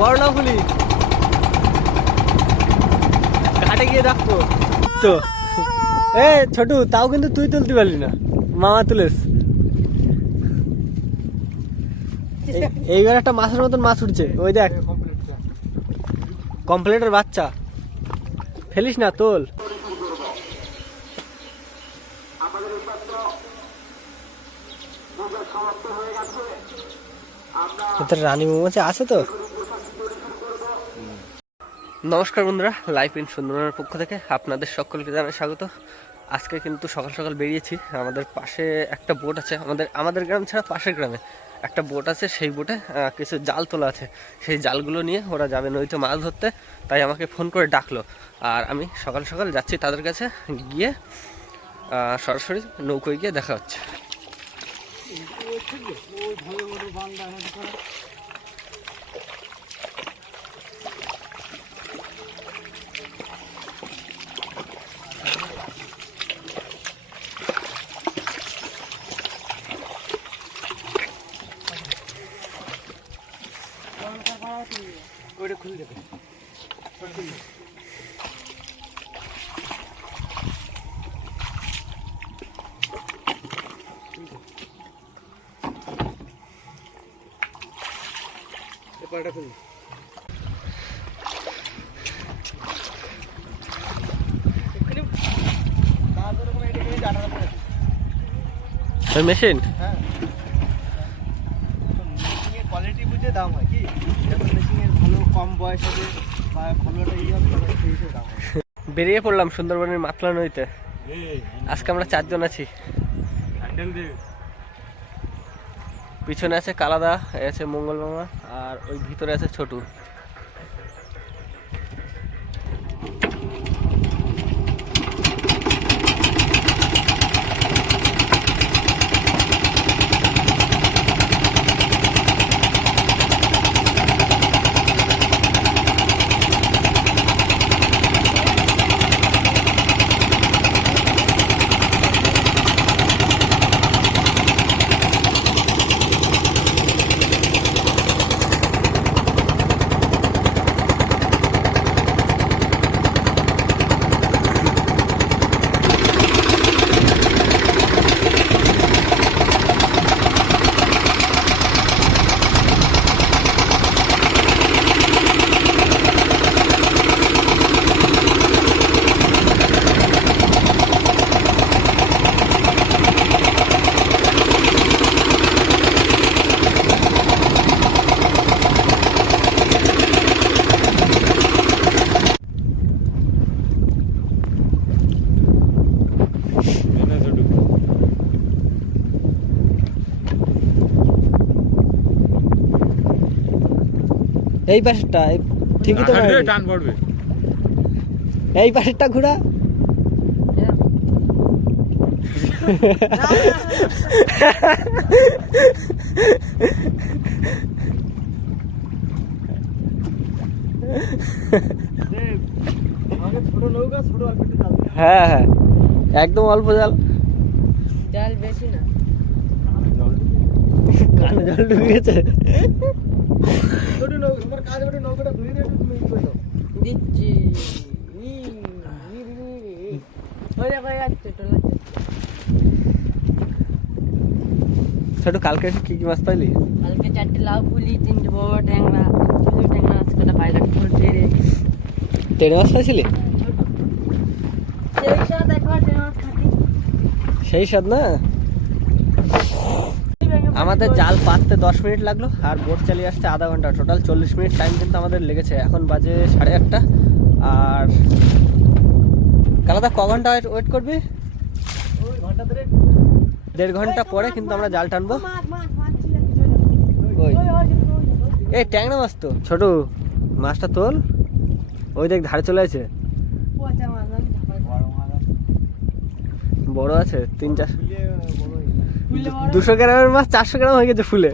বড় লাফুলি ঘাটে গিয়ে দেখো তো। এ ছোটু, তাও কিন্তু তুই তুলতে পারলি না, মামা তুলেস। এইবার একটা মাছের মতন মাছ উঠছে, ওই দেখ কমপ্লেটের বাচ্চা। ফেলিস না, তোল। রানী মৌমাছি আছে তো। নমস্কার বন্ধুরা, লাইফ ইন সুন্দরবনের পক্ষ থেকে আপনাদের সকলকে জানাই স্বাগত। আজকে কিন্তু সকাল সকাল বেরিয়েছি। আমাদের পাশে একটা বোট আছে, আমাদের গ্রাম ছাড়া পাশের গ্রামে একটা বোট আছে। সেই বোটে কিছু জাল তোলা আছে। সেই জালগুলো নিয়ে ওরা যাবে নদীতে মাছ ধরতে, তাই আমাকে ফোন করে ডাকলো। আর আমি সকাল সকাল যাচ্ছি তাদের কাছে, গিয়ে সরাসরি নৌকোয় গিয়ে দেখা হচ্ছে। মেশিন কোয়ালিটি বুঝে দাম হয় কি, মেশিনের ভালো কম বয়স হবে বা ভালোটা ইয়ে হবে, সেই হিসেবে দাম হয়। বেরিয়ে পড়লাম সুন্দরবনের মাতলা নদীতে। আজকে আমরা 4 জন আছি। পিছনে আছে কালাদা, আছে মঙ্গল মামা, আর ওই ভিতরে আছে ছোটু। এই পাশেরটা ঠিকই তো টান পড়বে। এই পাশেরটা ঘোরা। হ্যাঁ হ্যাঁ, একদম অল্প জাল, জাল বেশি না। কানে জল ঢুকে গেছে। দিচ্ছি ছোট, কালকে কি কি মাছ পাইলি? কালকে 4টে লাউ ফুলি, 3টে বড় ট্যাংরা, ছোট ট্যাংরা আজকে পাইলাম। টেনে মাছ পাইছিলি? সেই সাথে একবার ট্যাংরা মাছ খাতি, সেই স্বাদ না। আমাদের জাল পাততে 10 মিনিট লাগলো, আর বোট চালিয়ে আসতে আধা ঘন্টা। টোটাল 40 মিনিট টাইম কিন্তু আমাদের লেগেছে। এখন বাজে 8:30। আর কালাদা ক ঘন্টা ওয়েট করবি? 1.5 ঘন্টা পরে কিন্তু আমরা জাল টানবো। এই ট্যাংরা মাছ তো। ছোট, মাছটা তোল, ওই দেখ ধারে চলে আছে। বড় আছে 3-4, 200 গ্রামের মাছ 400 গ্রাম হয়ে গেছে ফুলে।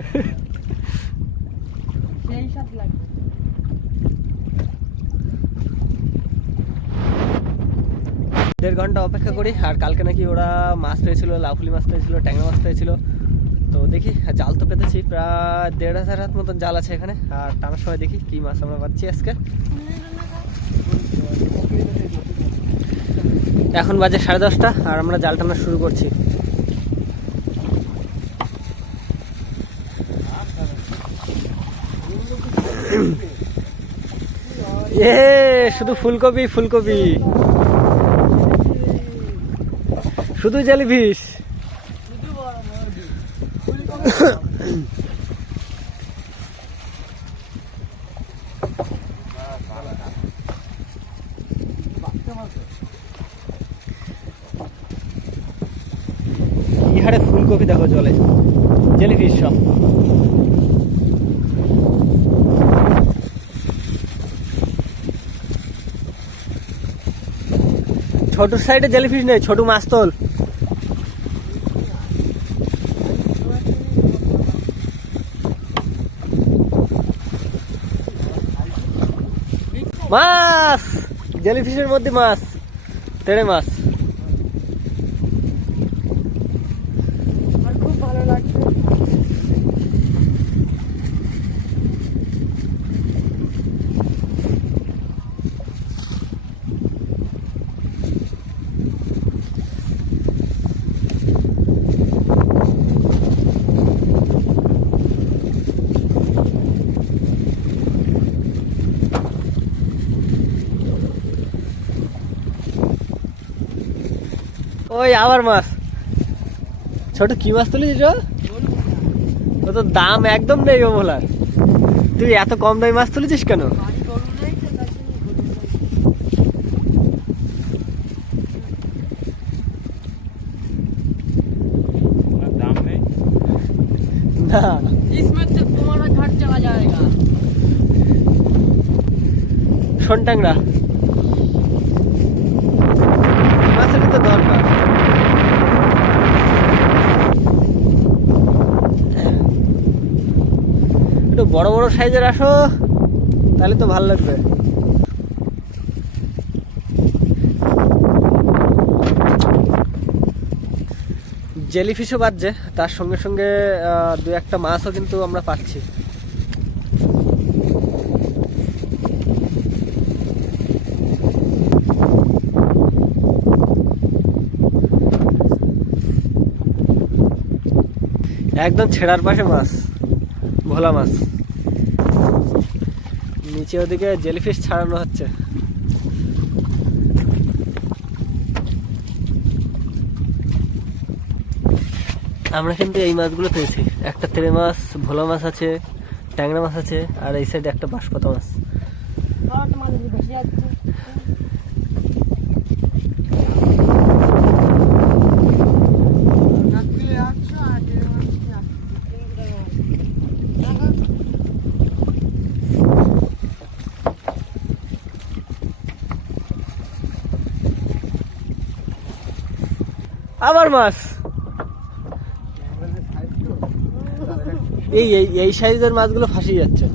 সেই সাথে লাগবে। 1.5 ঘন্টা অপেক্ষা করি। আর কালকে নাকি ওরা মাছ পেয়েছিল, লাউফুলি মাছ পেয়েছিল, ট্যাংরা মাছ পেয়েছিল। তো তো দেখি জাল তো পেতেছি প্রায় 1,500 হাত মতন জাল আছে এখানে, আর টানার সময় দেখি কি মাছ আমরা পাচ্ছি আজকে। এখন বাজে 10:30 আর আমরা জাল টানা শুরু করছি। এ শুধু ফুলকপি ফুলকপি, শুধু জেলিফিশ। কি হারে ফুলকপি দেখো জলে, জেলিফিশ সব। ছোট সাইডে জেলিফিশ নেই, ছোট মাছ তোল। মাছ, জেলিফিশের মধ্যে মাছ, তেড়ে মাছ। আমার খুব ভালো লাগছে। ওই আবার মাছ, ছোট কি মাছ তুলেছিস? ও তো দাম একদম নেই ও মোলার, তুই এত কম দামি মাছ তুলেছিস কেন? না इसमें तो तुम्हारा घर चला जाएगा। শোন ট্যাংরা মাছেরই তো দরকার। একটু বড় বড় সাইজের আসো, তাহলে তো ভালো লাগবে। জেলিফিশও বাজছে, তার সঙ্গে সঙ্গে 2-1টা মাছও কিন্তু আমরা পাচ্ছি। একদম ছেড়ার পাশে মাছ, ভোলা মাছ। নিচে ওদিকে জেলিফিশ ছাড়ানো হচ্ছে। আমরা কিন্তু এই মাছগুলো পেয়েছি, একটা তেড়ে মাছ, ভোলা মাছ আছে, ট্যাংরা মাছ আছে, আর এই সাইডে একটা বাঁশপাতা মাছ। আবার মাছ, এই এই সাইজের মাছগুলো ফাঁসি যাচ্ছে।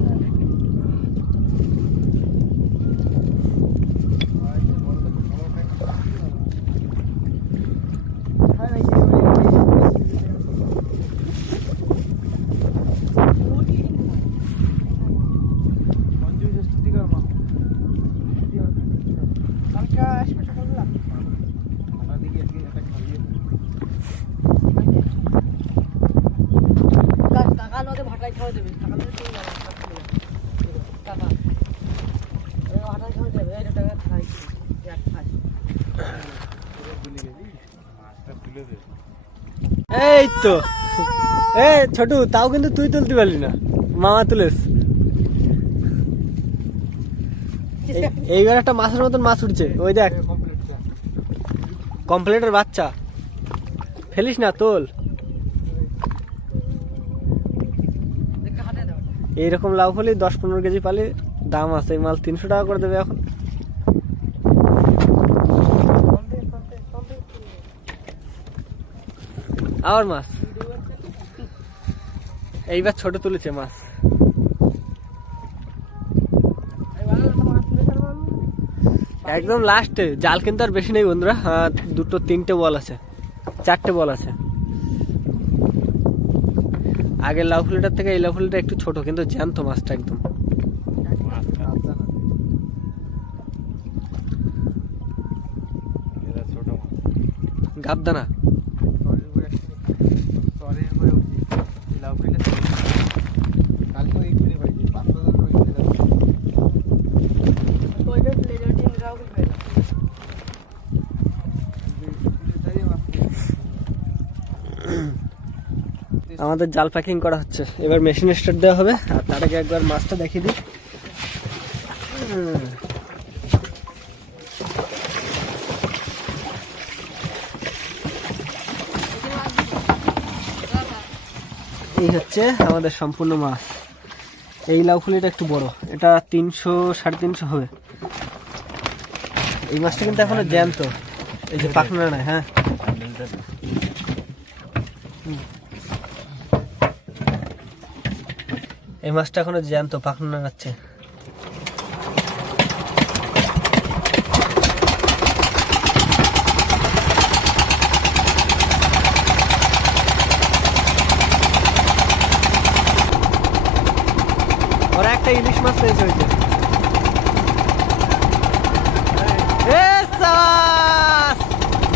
এই তো ছোটু, তাও কিন্তু তুই তুলতে পারলি না, মামা তুলেস। এইবার একটা মাছের মতন মাছ উঠছে, ওই দেখ, কমপ্লেটের বাচ্চা। ফেলিস না, তোল। এইরকম লাভ হলে 10-15 কেজি পালে দাম আছে। এই মাল 300 টাকা করে দেবে এখন। আবার মাছ, এইবার ছোট তুলেছে মাছ। একদম লাস্টে জাল কিন্তু আর বেশি নেই বন্ধুরা, 2-3টে বল আছে, 4টে বল আছে। আগের লাউ ফুলিটার থেকে এই লাউ ফুলিটা একটু ছোট, কিন্তু জ্যান্ত মাছটা একদম। গাবদানা আমাদের জাল প্যাকিং করা হচ্ছে, এবার মেশিন স্টার্ট দেওয়া হবে। আর তার আগে একবার মাছটা দেখিয়ে দিই। এই হচ্ছে আমাদের সম্পূর্ণ মাছ। এই লাউ ফুলিটা একটু বড়, এটা 300 350 হবে। এই মাছটা কিন্তু এখনো জ্যান্ত, এই যে পাখনা নাই। হ্যাঁ, এই মাছটা এখনো জ্যান্ত, পাখনা নাচ্ছে। ওরা একটা ইলিশ মাছ পেয়েছে ওই যে।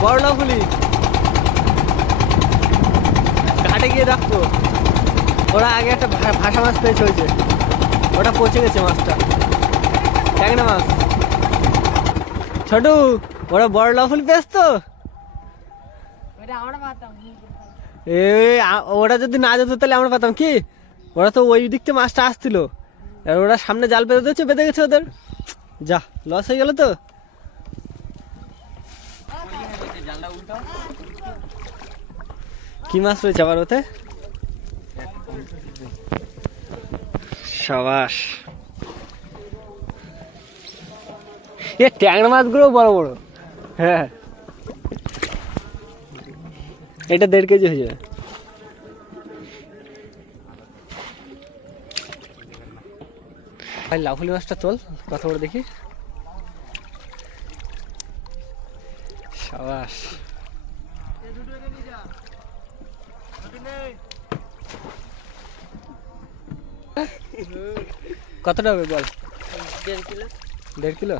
বড় লাউ ফুলি ঘাটে গিয়ে দেখবো। ওরা আগে একটা ভাষা মাছ পেয়েছে ওই যে, ওটা পচে গেছে মাছটা, ট্যাংরা মাছ। ছোটু, ওরা বড় লাউ ফুলি পেয়েছ তো? ওরা যদি না যেত তাহলে আমরা পেতাম কি? ওরা তো ওই দিক থেকে মাছটা আসছিল, ওরা সামনে জাল পেতে দিচ্ছে, বেঁধে গেছে ওদের। যা, লস হয়ে গেল তো। কি মাছ রয়েছে আবার ওতে? সাবাস, এ ট্যাংরা মাছগুলো বড় বড়। হ্যাঁ, এটা 1.5 কেজি হয়ে যাবে। ভাই লাফুলি মাছটা তোল, কথা বলে দেখি। সাবাস, কতটা হবে বল? 1.5 কিলো। 1.5 কিলো?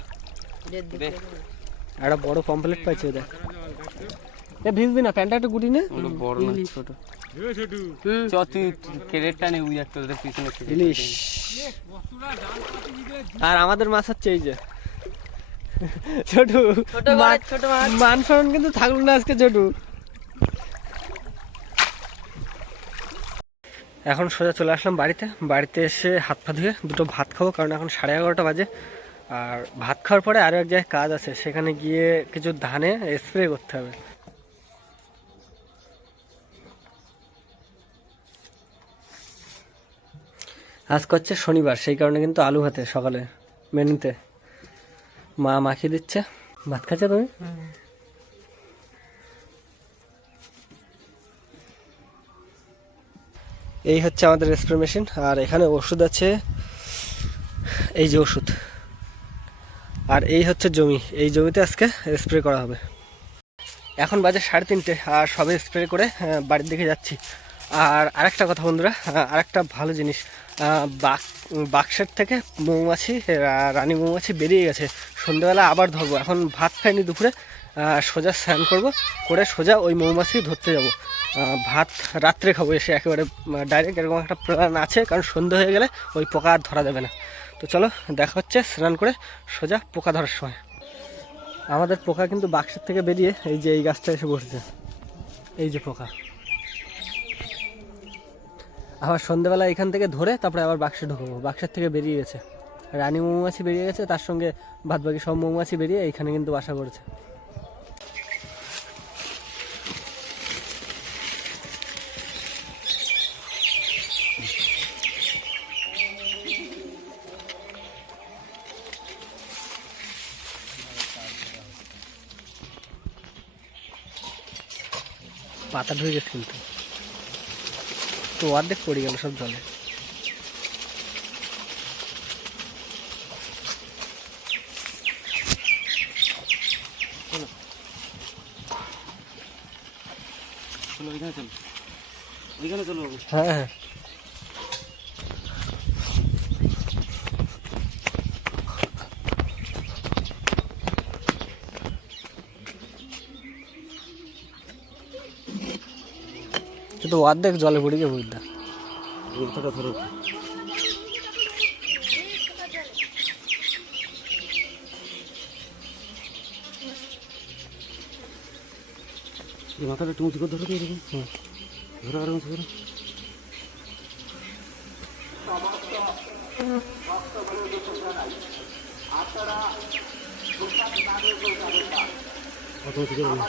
একটা বড় কমপ্লিট পাইছে ওদের। এ ভিজবি না, প্যান্টটা একটু গুটি নে। বড় না ছোট? ইলিশ। আর আমাদের মাছ হচ্ছে এই যে ছোট মাছ। মান সম্মান কিন্তু থাকলো না আজকে ছোট। এখন সোজা চলে আসলাম বাড়িতে। বাড়িতে এসে হাত পা ধুয়ে দুটো ভাত খাবো, কারণ এখন 11:30 বাজে। আর ভাত খাওয়ার পরে আরও এক জায়গায় কাজ আছে, সেখানে গিয়ে কিছু ধানে স্প্রে করতে হবে। আজকে হচ্ছে শনিবার, সেই কারণে কিন্তু আলু ভাতে সকালে মেনুতে মা মাখিয়ে দিচ্ছে। ভাত খাচ্ছ তুমি? এই হচ্ছে আমাদের স্প্রে মেশিন, আর এখানে ওষুধ আছে, এই যে ওষুধ। আর এই হচ্ছে জমি, এই জমিতে আজকে স্প্রে করা হবে। এখন বাজে 3:30, আর সবে স্প্রে করে বাড়ির দিকে যাচ্ছি। আর আরেকটা কথা বন্ধুরা, আরেকটা ভালো জিনিস, বাক্সের থেকে মৌমাছি, রানী মৌমাছি বেরিয়ে গেছে। সন্ধ্যাবেলা আবার ধরবো। এখন ভাত খাইনি দুপুরে, সোজা স্নান করব, করে সোজা ওই মৌমাছি ধরতে যাব। ভাত রাত্রে খাবো এসে একেবারে ডাইরেক্ট, এরকম একটা প্ল্যান আছে, কারণ সন্ধ্যা হয়ে গেলে ওই পোকা আর ধরা যাবে না। তো চলো দেখা হচ্ছে স্নান করে সোজা পোকা ধরার সময়। আমাদের পোকা কিন্তু বাক্সের থেকে বেরিয়ে এই যে এই গাছটা এসে বসেছে, এই যে পোকা। আবার সন্ধ্যেবেলা এখান থেকে ধরে তারপরে আবার বাক্সে ঢুকবো। বাক্সের থেকে বেরিয়ে গেছে, রানী মৌমাছি বেরিয়ে গেছে, তার সঙ্গে বাদবাকি সব মৌমাছি বেরিয়ে এইখানে কিন্তু বাসা করেছে। পাতা ঢুকে গেছে কিন্তু, তো অর্ধেক পড়ে গেল সব জলে। হ্যাঁ, তো অর্ধেক জলে পড়ে গিয়ে বুঝদা। মাথাটা ধরো। এই মাথাটা একটু উঁচু করে ধরো তো এরকম। ধরো আর উঁচু করো। কত উঁচু করে না।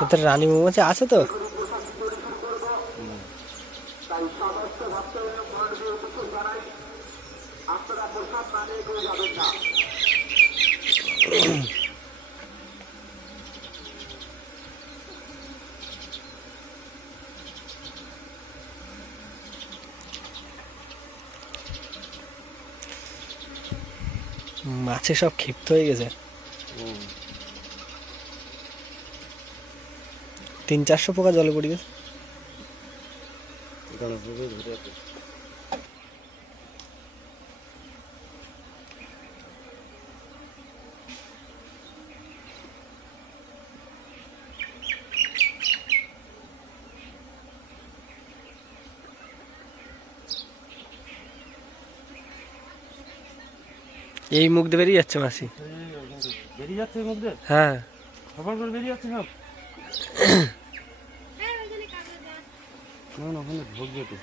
ভিতরে রানী মৌমাছি আছে তো? মাছে সব ক্ষিপ্ত হয়ে গেছে। 300-400 পোকা জলে পড়ে গেছে। এই মুখ দিয়ে বেরিয়ে যাচ্ছে মাছি। বেরিয়ে যাচ্ছে মুখ দিয়ে? হ্যাঁ, সবার করে বেরিয়ে যাচ্ছে সব। না না, ওখানে ঢুকবে তো।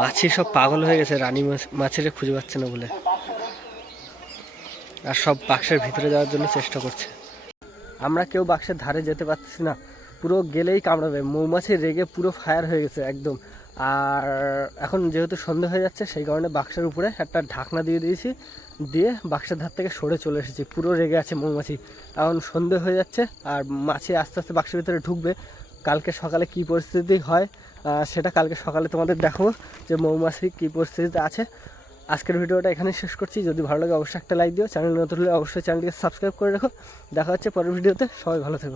মাছি সব পাগল হয়ে গেছে, রানী মাছের খুঁজে পাচ্ছে না বলে, আর সব বাক্সের ভিতরে যাওয়ার জন্য চেষ্টা করছে। আমরা কেউ বাক্সের ধারে যেতে পারছি না, পুরো গেলেই কামড়াবে। মৌমাছি রেগে পুরো ফায়ার হয়ে গেছে একদম। আর এখন যেহেতু সন্ধে হয়ে যাচ্ছে, সেই কারণে বাক্সের উপরে একটা ঢাকনা দিয়ে দিয়েছি, দিয়ে বাক্সের ধার থেকে সরে চলে এসেছি। পুরো রেগে আছে মৌমাছি। এখন সন্ধে হয়ে যাচ্ছে আর মাছি আস্তে আস্তে বাক্সের ভিতরে ঢুকবে। কালকে সকালে কি পরিস্থিতি হয় সেটা কালকে সকালে তোমাদের দেখাবো, যে মৌমাছি কী পরিস্থিতিতে আছে। আজকের ভিডিওটা এখানে শেষ করছি। যদি ভালো লাগে অবশ্যই একটা লাইক দিও, চ্যানেল নতুন হলে অবশ্যই চ্যানেলটিকে সাবস্ক্রাইব করে রাখো। দেখা হচ্ছে পরের ভিডিওতে। সবাই ভালো থেকো।